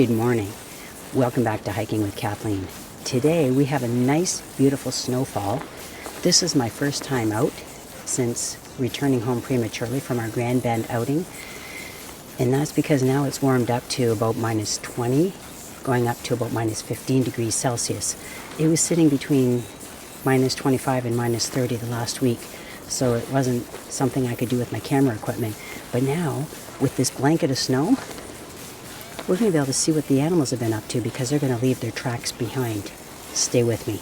Good morning. Welcome back to Hiking with Kathleen. Today we have a nice, beautiful snowfall. This is my first time out since returning home prematurely from our Grand Bend outing. And that's because now it's warmed up to about minus 20, going up to about minus 15 degrees Celsius. It was sitting between minus 25 and minus 30 the last week, so it wasn't something I could do with my camera equipment. But now, with this blanket of snow, we're going to be able to see what the animals have been up to because they're going to leave their tracks behind. Stay with me.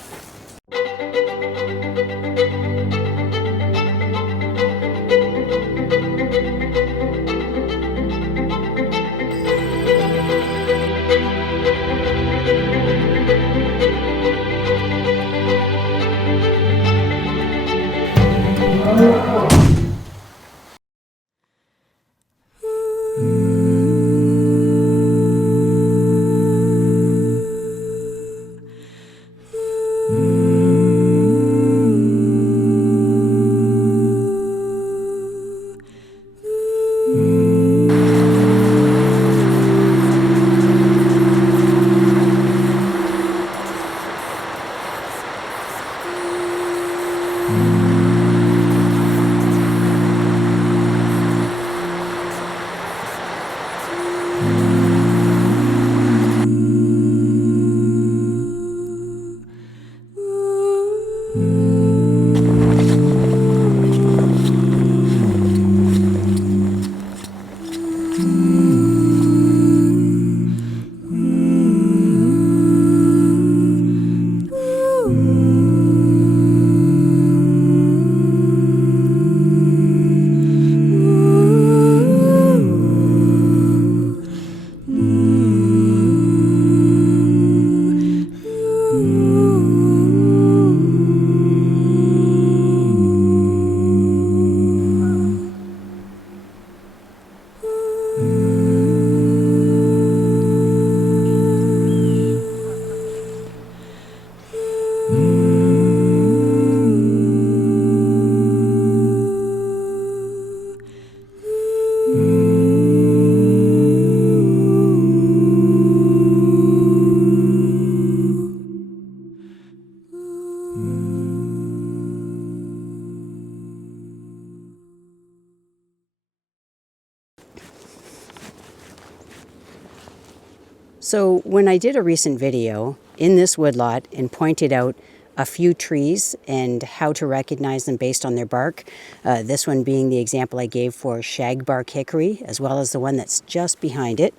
So when I did a recent video in this woodlot and pointed out a few trees and how to recognize them based on their bark, this one being the example I gave for shagbark hickory, as well as the one that's just behind it,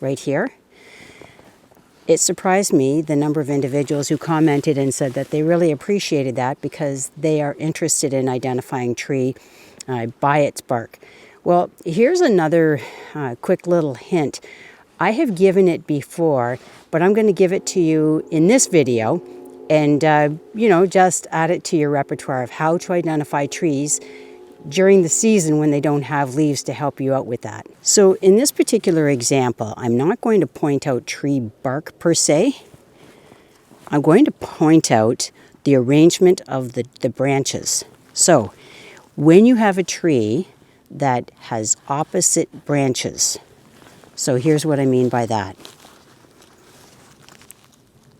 right here. It surprised me the number of individuals who commented and said that they really appreciated that because they are interested in identifying tree by its bark. Well, here's another quick little hint. I have given it before, but I'm going to give it to you in this video and, just add it to your repertoire of how to identify trees during the season when they don't have leaves to help you out with that. So in this particular example, I'm not going to point out tree bark per se. I'm going to point out the arrangement of the branches. So when you have a tree that has opposite branches, so here's what I mean by that.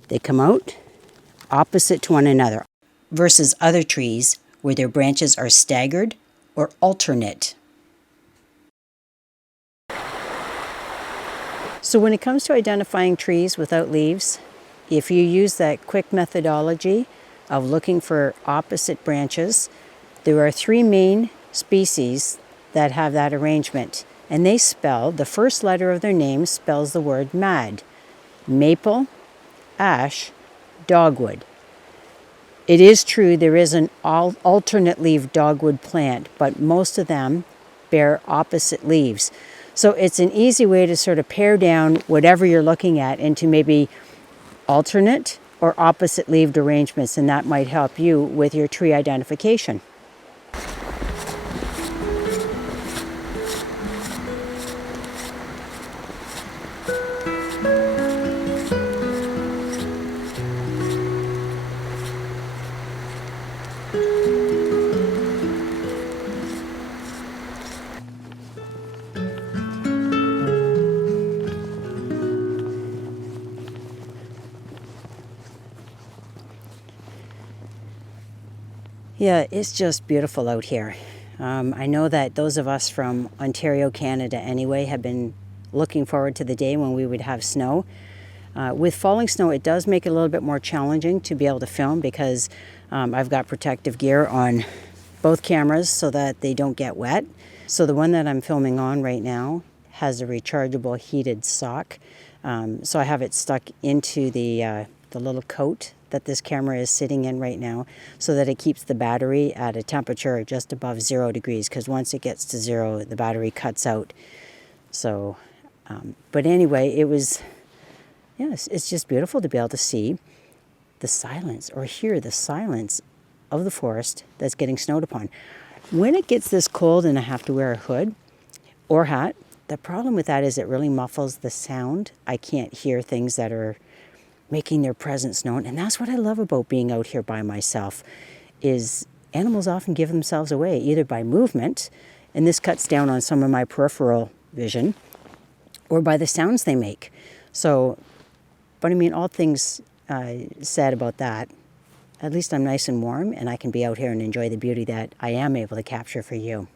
They come out opposite to one another versus other trees where their branches are staggered or alternate. So when it comes to identifying trees without leaves, if you use that quick methodology of looking for opposite branches, there are three main species that have that arrangement. And they spell, the first letter of their name spells the word mad. Maple, ash, dogwood. It is true there is an alternate leaf dogwood plant, but most of them bear opposite leaves. So it's an easy way to sort of pare down whatever you're looking at into maybe alternate or opposite leaved arrangements, and that might help you with your tree identification. Yeah, it's just beautiful out here. I know that those of us from Ontario, Canada anyway, have been looking forward to the day when we would have snow. With falling snow, it does make it a little bit more challenging to be able to film because I've got protective gear on both cameras so that they don't get wet. So the one that I'm filming on right now has a rechargeable heated sock. So I have it stuck into the little coat that this camera is sitting in right now so that it keeps the battery at a temperature just above 0 degrees, because once it gets to 0, the battery cuts out. So, but anyway, yes, it's just beautiful to be able to see the silence or hear the silence of the forest that's getting snowed upon. When it gets this cold and I have to wear a hood or hat, the problem with that is it really muffles the sound. I can't hear things that are making their presence known. And that's what I love about being out here by myself, is animals often give themselves away either by movement, and this cuts down on some of my peripheral vision, or by the sounds they make. So, but I mean, all things said about that, at least I'm nice and warm and I can be out here and enjoy the beauty that I am able to capture for you.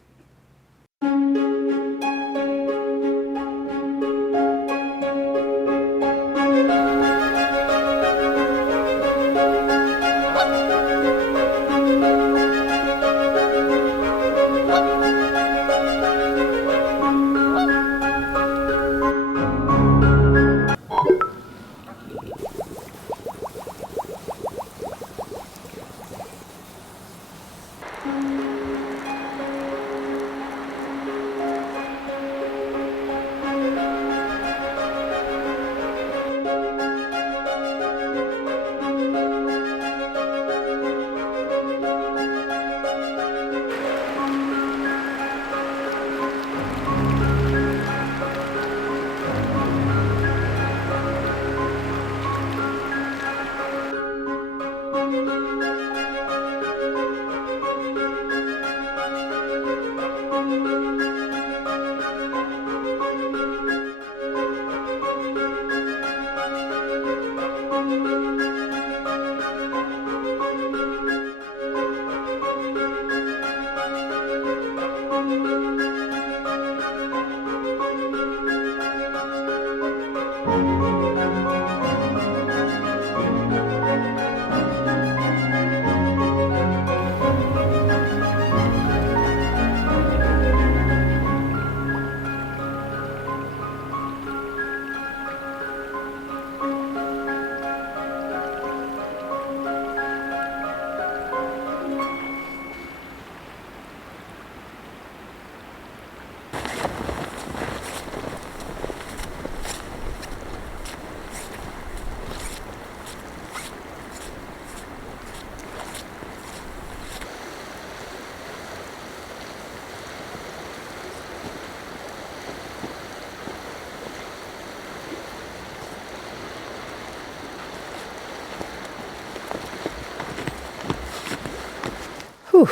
Whew.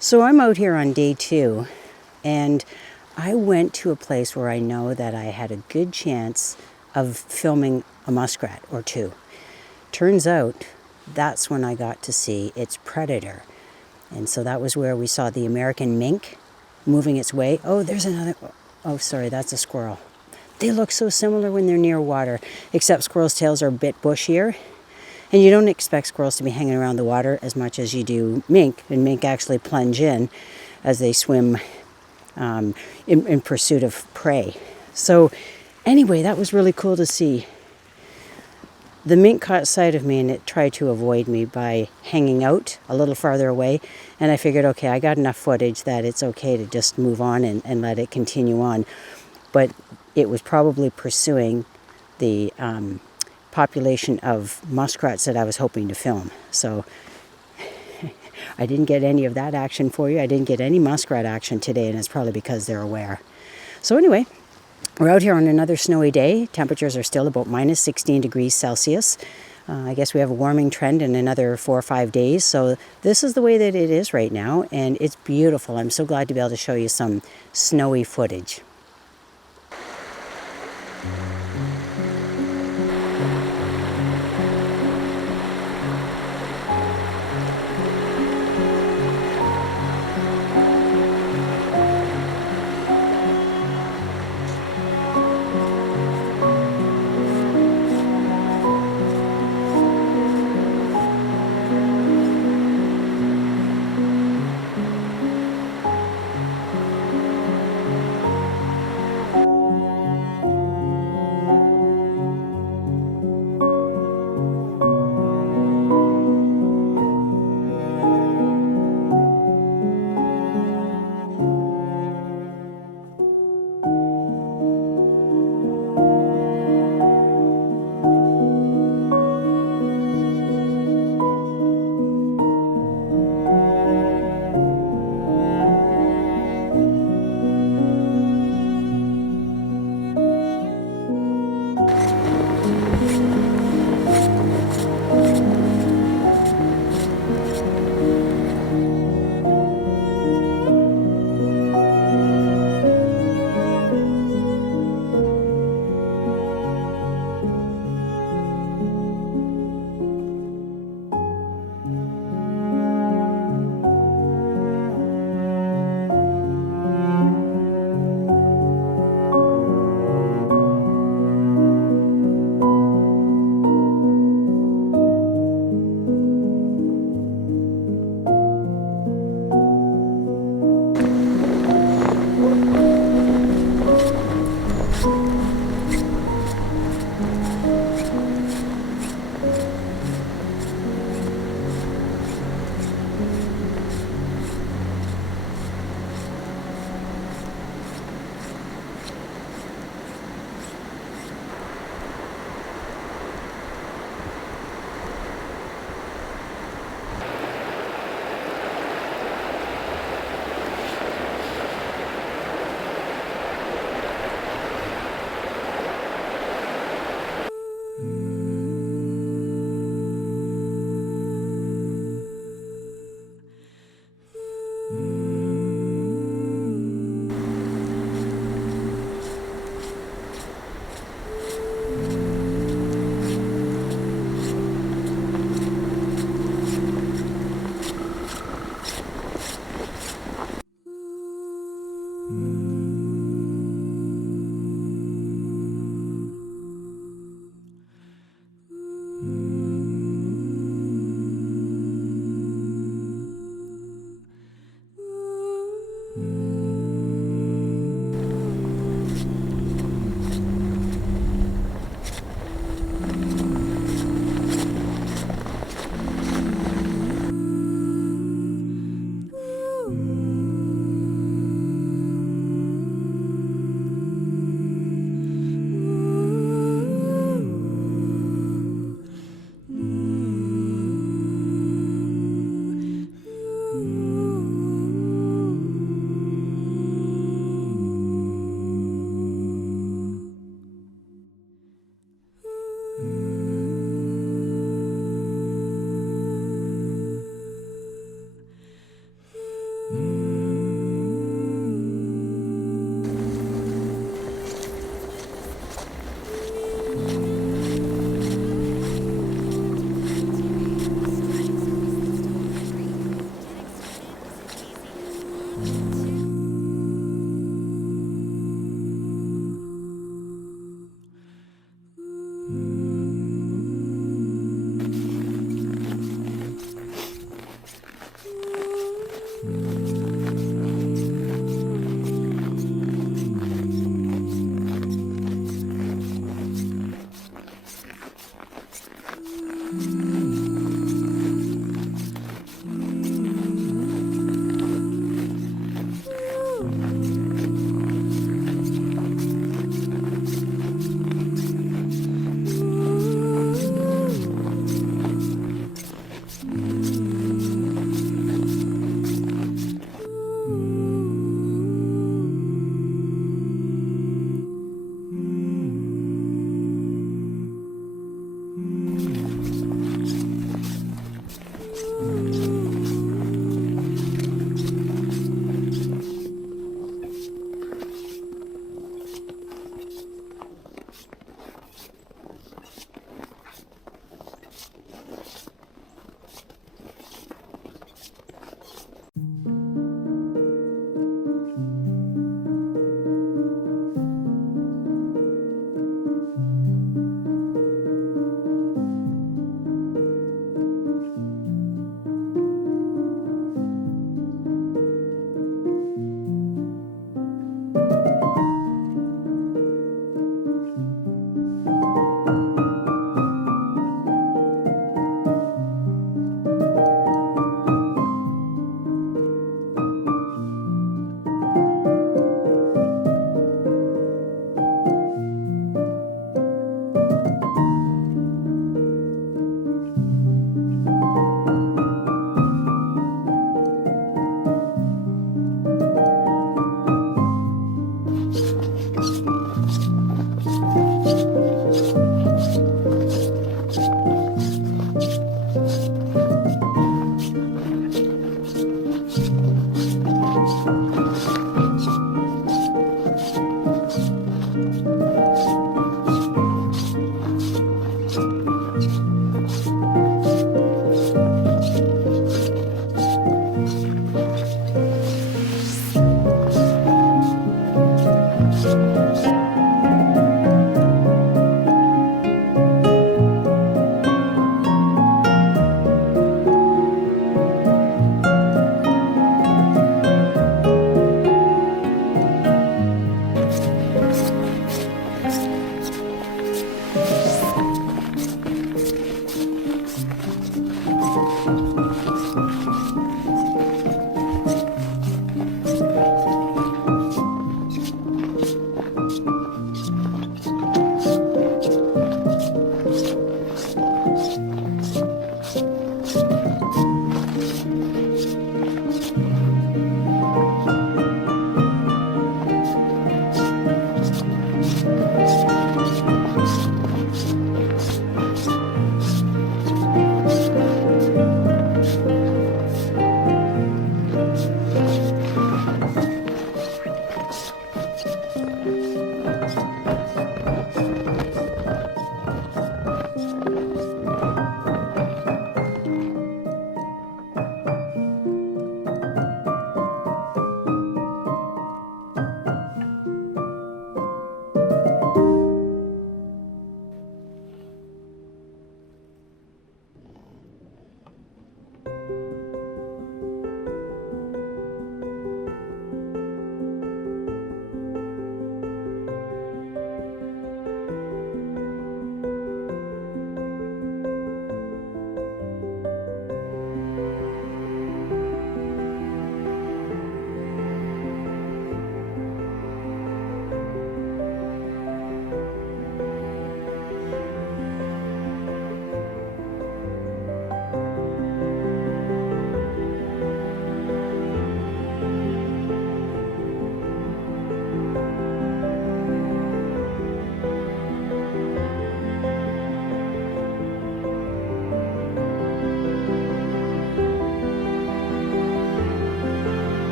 So I'm out here on day 2, and I went to a place where I know that I had a good chance of filming a muskrat or 2. Turns out that's when I got to see its predator. And so that was where we saw the American mink moving its way. Oh, there's another. Oh, sorry, that's a squirrel. They look so similar when they're near water, except squirrels' tails are a bit bushier. And you don't expect squirrels to be hanging around the water as much as you do mink. And mink actually plunge in as they swim in pursuit of prey. So anyway, that was really cool to see. The mink caught sight of me and it tried to avoid me by hanging out a little farther away. And I figured, okay, I got enough footage that it's okay to just move on and let it continue on. But it was probably pursuing the population of muskrats that I was hoping to film. So I didn't get any of that action for you. I didn't get any muskrat action today, and it's probably because they're aware. So anyway, we're out here on another snowy day. Temperatures are still about minus 16 degrees Celsius. I guess we have a warming trend in another 4 or 5 days. So this is the way that it is right now, and it's beautiful. I'm so glad to be able to show you some snowy footage.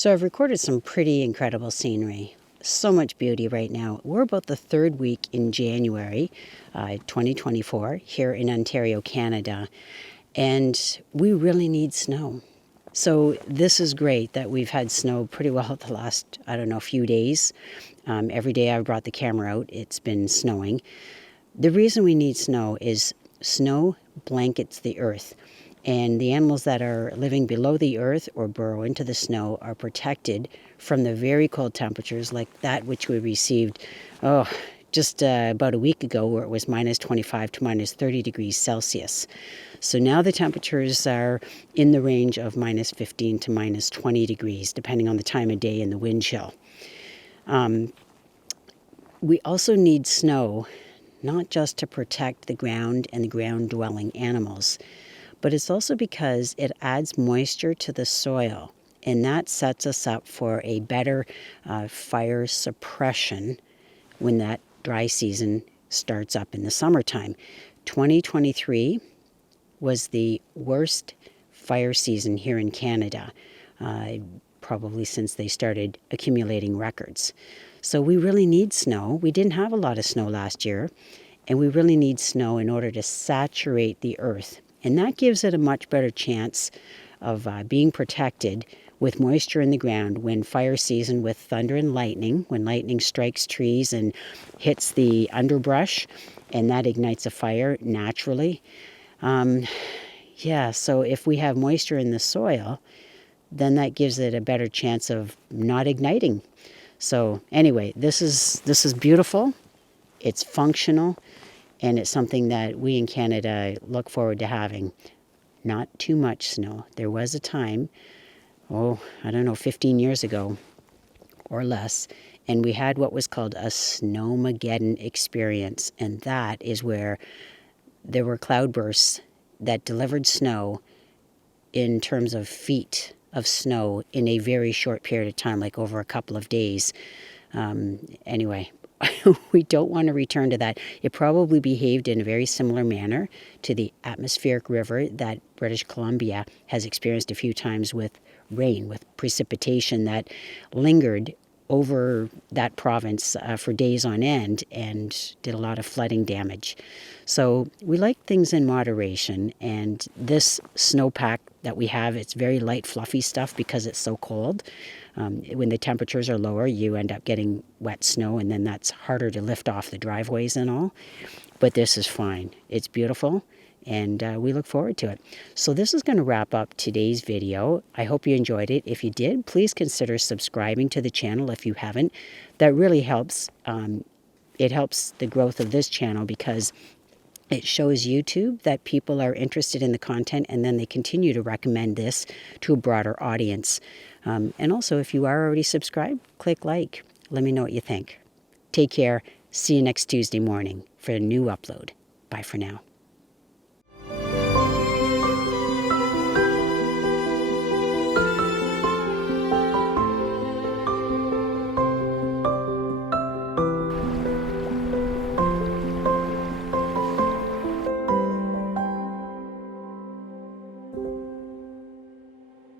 So I've recorded some pretty incredible scenery. So much beauty right now. We're about the third week in January 2024 here in Ontario, Canada, and we really need snow. So this is great that we've had snow pretty well the last, few days. Every day I've brought the camera out, it's been snowing. The reason we need snow is snow blankets the earth. And the animals that are living below the earth or burrow into the snow are protected from the very cold temperatures like that which we received, just about a week ago, where it was minus 25 to minus 30 degrees Celsius. So now the temperatures are in the range of minus 15 to minus 20 degrees, depending on the time of day and the wind chill. We also need snow, not just to protect the ground and the ground-dwelling animals, but it's also because it adds moisture to the soil, and that sets us up for a better fire suppression when that dry season starts up in the summertime. 2023 was the worst fire season here in Canada, probably since they started accumulating records. So we really need snow. We didn't have a lot of snow last year, and we really need snow in order to saturate the earth. And that gives it a much better chance of being protected with moisture in the ground when fire season with thunder and lightning, when lightning strikes trees and hits the underbrush, and that ignites a fire naturally. So if we have moisture in the soil, then that gives it a better chance of not igniting. So anyway, this is beautiful. It's functional. And it's something that we in Canada look forward to having. Not too much snow. There was a time, 15 years ago or less, and we had what was called a snowmageddon experience. And that is where there were cloudbursts that delivered snow in terms of feet of snow in a very short period of time, like over a couple of days. Anyway, we don't want to return to that. It probably behaved in a very similar manner to the atmospheric river that British Columbia has experienced a few times with rain, with precipitation that lingered over that province for days on end and did a lot of flooding damage. So we like things in moderation, and this snowpack that we have, it's very light, fluffy stuff because it's so cold. When the temperatures are lower, you end up getting wet snow, and then that's harder to lift off the driveways and all. But this is fine. It's beautiful, and we look forward to it. So this is going to wrap up today's video. I hope you enjoyed it. If you did, please consider subscribing to the channel if you haven't. That really helps. It helps the growth of this channel because it shows YouTube that people are interested in the content, and then they continue to recommend this to a broader audience. And also, if you are already subscribed, click like. Let me know what you think. Take care. See you next Tuesday morning for a new upload. Bye for now.